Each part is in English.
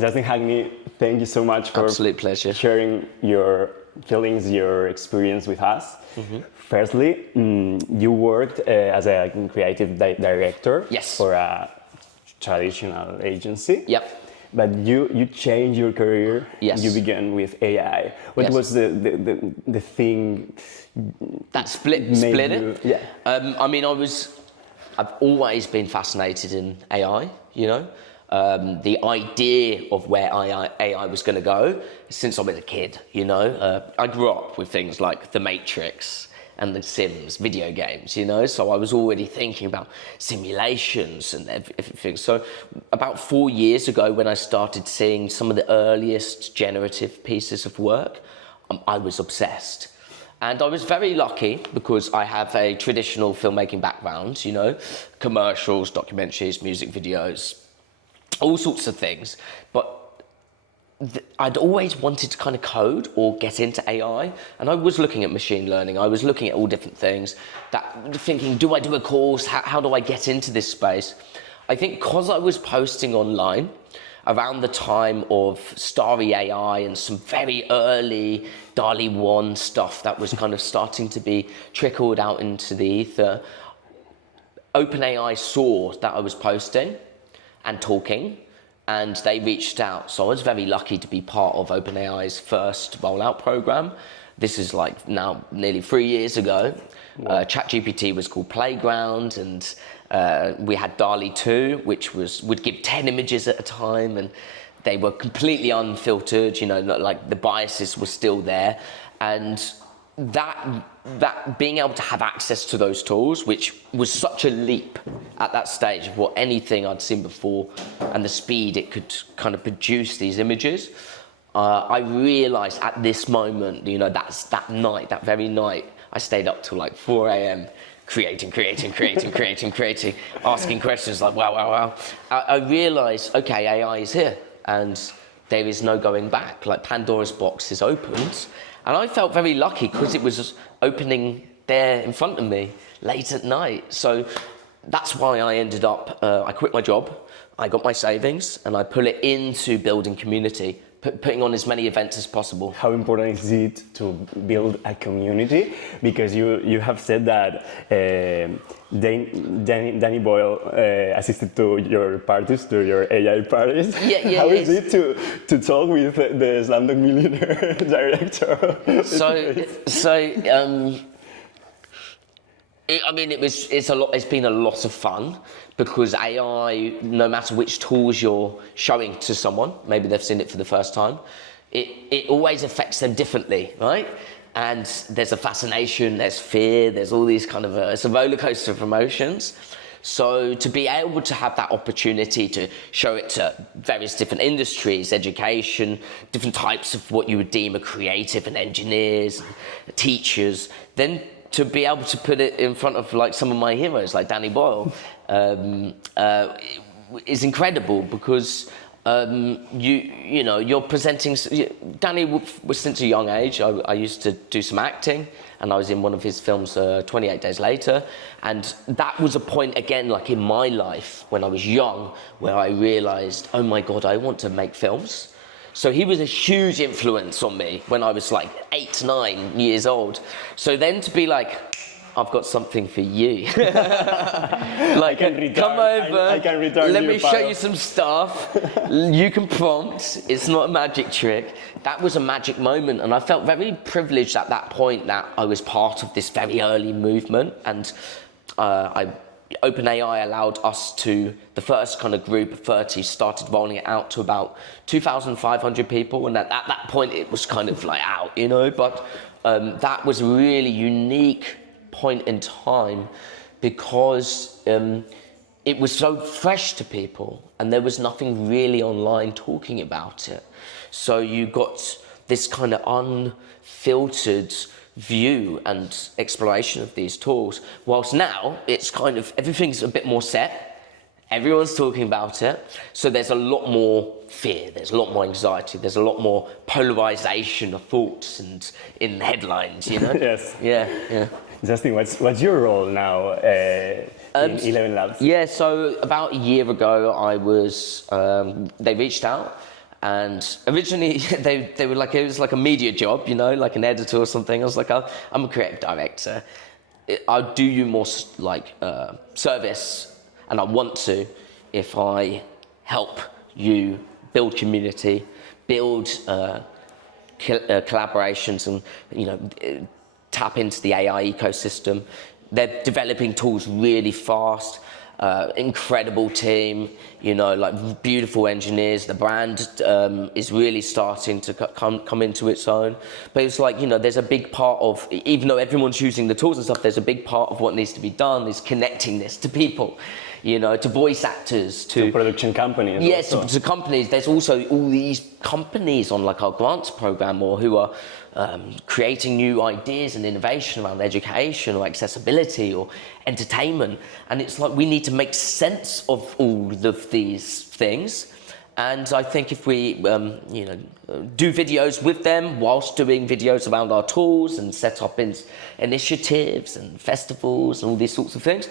Justin Hackney, thank you so much for Absolute pleasure. sharing your feelings, your experience with us. Firstly, you worked as a creative director Yes. for a traditional agency. Yep. But you changed your career. Yes. You began with AI. What Yes. was the thing That split made it? you? Yeah. I've always been fascinated in AI, you know. The idea of where AI was going to go since I was a kid, you know. I grew up with things like The Matrix and The Sims video games, you know, so I was already thinking about simulations and everything. So about 4 years ago, when I started seeing some of the earliest generative pieces of work, I was obsessed. And I was very lucky because I have a traditional filmmaking background, you know, commercials, documentaries, music videos, all sorts of things. But I'd always wanted to kind of code or get into AI, and I was looking at machine learning. I was looking at all different things, thinking, do I do a course? How do I get into this space? I think because I was posting online around the time of Starry AI and some very early DALL-E 1 stuff that was kind of starting to be trickled out into the ether, OpenAI saw that I was posting and talking, and they reached out. So I was very lucky to be part of OpenAI's first rollout program. This is like now nearly 3 years ago. Wow. ChatGPT was called Playground, and we had DALL-E 2, which would give 10 images at a time, and they were completely unfiltered, you know, like the biases were still there. And that being able to have access to those tools, which was such a leap at that stage of what anything I'd seen before, and the speed it could kind of produce these images, I realized at this moment, you know, that very night, I stayed up till like 4 a.m. creating, asking questions like, wow. I realized, okay, AI is here, and there is no going back. Like Pandora's box is opened. And I felt very lucky because it was just opening there in front of me late at night. So that's why I ended up, I quit my job, I got my savings, and I put it into building community, putting on as many events as possible. How important is it to build a community? Because you have said that Danny Boyle assisted to your parties, to your AI parties. Yeah. How is it to talk with the Slumdog Millionaire director? It's been a lot of fun, because AI, no matter which tools you're showing to someone, maybe they've seen it for the first time, it always affects them differently, right? And there's a fascination, there's fear, there's all these kind of, it's a roller coaster of emotions. So to be able to have that opportunity to show it to various different industries, education, different types of what you would deem a creative, and engineers, teachers, then to be able to put it in front of like some of my heroes, like Danny Boyle, is incredible, because you know, you're presenting. Danny was since a young age. I used to do some acting, and I was in one of his films, 28 Days Later, and that was a point again, like in my life when I was young, where I realized, oh my God, I want to make films. So he was a huge influence on me when I was like 8, 9 years old. So then to be like, I've got something for you. Like, come over, let me show you some stuff. You can prompt, it's not a magic trick. That was a magic moment, and I felt very privileged at that point that I was part of this very early movement, and OpenAI allowed us to, the first kind of group of 30 started rolling it out to about 2,500 people, and at that point it was kind of like out, you know, but that was a really unique point in time, because it was so fresh to people, and there was nothing really online talking about it. So you got this kind of unfiltered view and exploration of these tools, whilst now it's kind of, everything's a bit more set, everyone's talking about it, so there's a lot more fear, there's a lot more anxiety, there's a lot more polarization of thoughts and in headlines, you know? Yes. Yeah. Justin, what's your role now in ElevenLabs? Yeah, so about a year ago, I was, they reached out, And originally they were like, it was like a media job, you know, like an editor or something. I was like, I'm a creative director. I'll do you more like service, and I want to if I help you build community, build collaborations, and tap into the AI ecosystem. They're developing tools really fast. Incredible team, like beautiful engineers. The brand is really starting to come into its own. But it's like, there's a big part of, even though everyone's using the tools and stuff, there's a big part of what needs to be done is connecting this to people, to voice actors, to production companies. Yes, to companies. There's also all these companies on like our grants program or who are creating new ideas and innovation around education or accessibility or entertainment. And it's like we need to make sense of all of these things. And I think if we, do videos with them whilst doing videos around our tools and set up initiatives and festivals and all these sorts of things,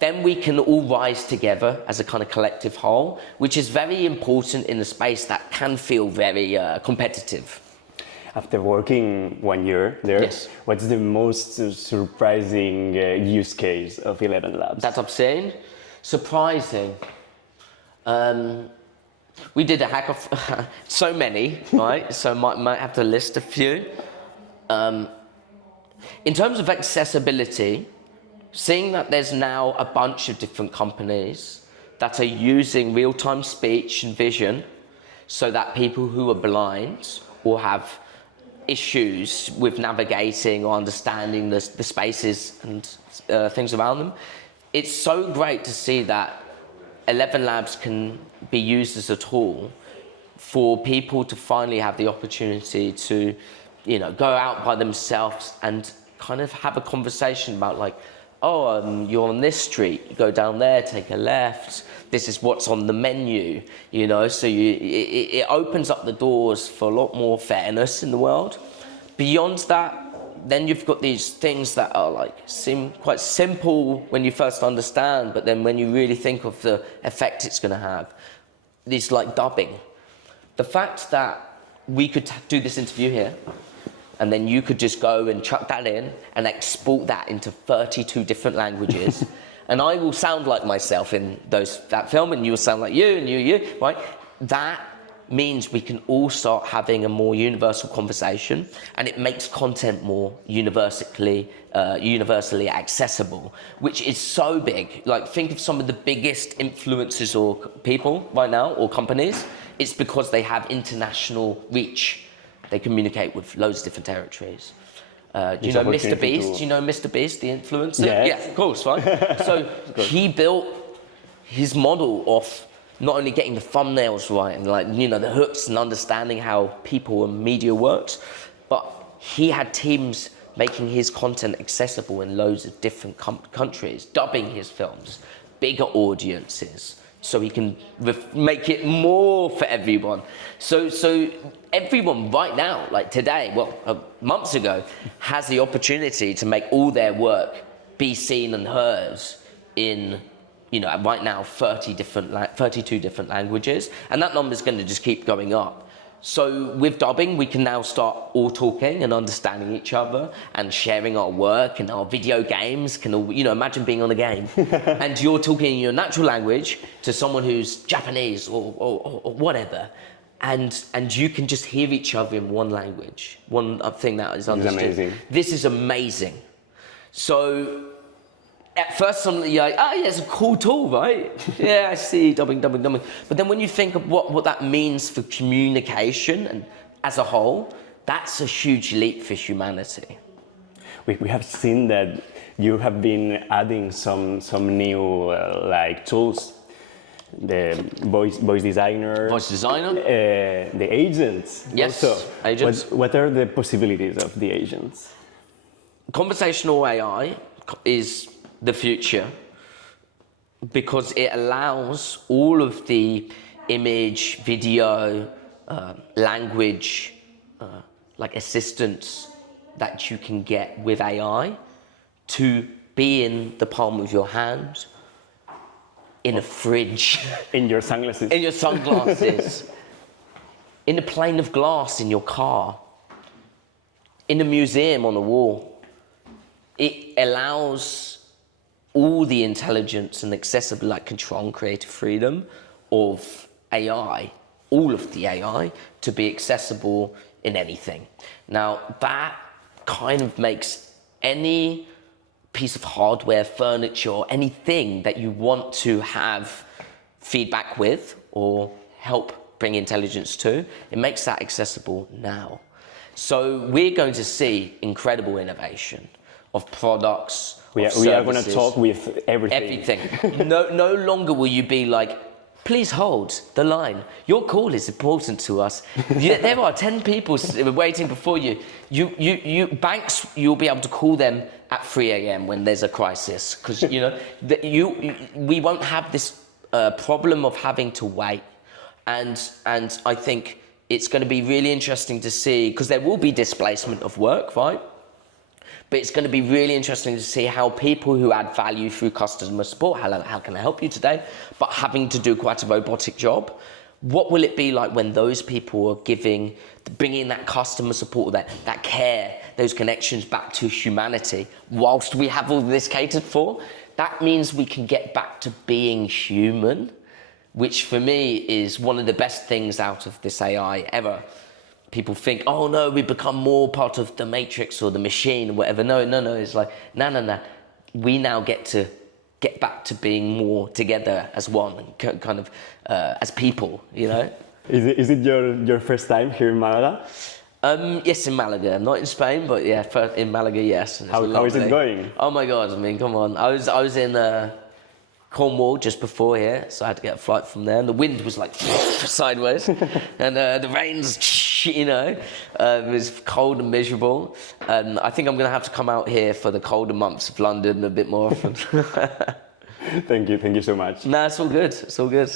then we can all rise together as a kind of collective whole, which is very important in a space that can feel very competitive. After working 1 year there, yes. What's the most surprising use case of ElevenLabs? That I've seen? Surprising. We did a hack of so many, right? So might have to list a few. In terms of accessibility, seeing that there's now a bunch of different companies that are using real-time speech and vision so that people who are blind or have issues with navigating or understanding the spaces and things around them. It's so great to see that ElevenLabs can be used as a tool for people to finally have the opportunity to, go out by themselves and kind of have a conversation about like, you're on this street, you go down there, take a left, this is what's on the menu, so it opens up the doors for a lot more fairness in the world. Beyond that, then you've got these things that are like, seem quite simple when you first understand, but then when you really think of the effect it's gonna have, these like dubbing. The fact that we could do this interview here, and then you could just go and chuck that in and export that into 32 different languages. And I will sound like myself in that film, and you will sound like you, and you, right? That means we can all start having a more universal conversation, and it makes content more universally accessible, which is so big. Like, think of some of the biggest influencers or people right now, or companies. It's because they have international reach. They communicate with loads of different territories. Do you know Mr. Beast? Do you know Mr. Beast, the influencer? Yes. Yeah, of course, right? So he built his model off not only getting the thumbnails right and the hooks and understanding how people and media works, but he had teams making his content accessible in loads of different countries, dubbing his films, bigger audiences, so he can make it more for everyone. So everyone right now, like today, months ago, has the opportunity to make all their work be seen and heard in, right now, 32 different languages, and that number is going to just keep going up. So with dubbing, we can now start all talking and understanding each other and sharing our work, and our video games can all, imagine being on a game and you're talking in your natural language to someone who's Japanese or whatever, and you can just hear each other in one language, one thing that is understood. Amazing. This is amazing. So at first, you're like, it's a cool tool, right? Yeah, I see, dubbing. But then when you think of what that means for communication and as a whole, that's a huge leap for humanity. We have seen that you have been adding some new tools, the voice designer. The agents. Yes, also. agents. What are the possibilities of the agents? Conversational AI is the future because it allows all of the image, video, language, assistance that you can get with AI to be in the palm of your hand, in a fridge. In your sunglasses. In your sunglasses. in a pane of glass in your car, in a museum on a wall. It allows all the intelligence and accessible, like control and creative freedom of AI, all of the AI, to be accessible in anything. Now, that kind of makes any piece of hardware, furniture, anything that you want to have feedback with or help bring intelligence to, it makes that accessible now. So we're going to see incredible innovation of products, we are going to talk with everything. No longer will you be like, please hold the line. Your call is important to us. There are 10 people waiting before you. Banks, you'll be able to call them at 3 a.m. when there's a crisis, because we won't have this problem of having to wait. And I think it's going to be really interesting to see, because there will be displacement of work, right? But it's going to be really interesting to see how people who add value through customer support, how can I help you today, but having to do quite a robotic job, what will it be like when those people are bringing that customer support, that care, those connections back to humanity, whilst we have all this catered for? That means we can get back to being human, which for me is one of the best things out of this AI ever. People think, oh no, we become more part of the matrix or the machine or whatever. No, it's like, no. We now get back to being more together as one, kind of as people, you know? Is it your first time here in Malaga? Yes, in Malaga, not in Spain, but yeah, in Malaga, yes. How is it going? Oh my God, I mean, come on. I was in Cornwall just before here, so I had to get a flight from there, and the wind was like sideways, and the rain's, it was cold and miserable, and I think I'm going to have to come out here for the colder months of London a bit more often. Thank you so much. Nah, it's all good.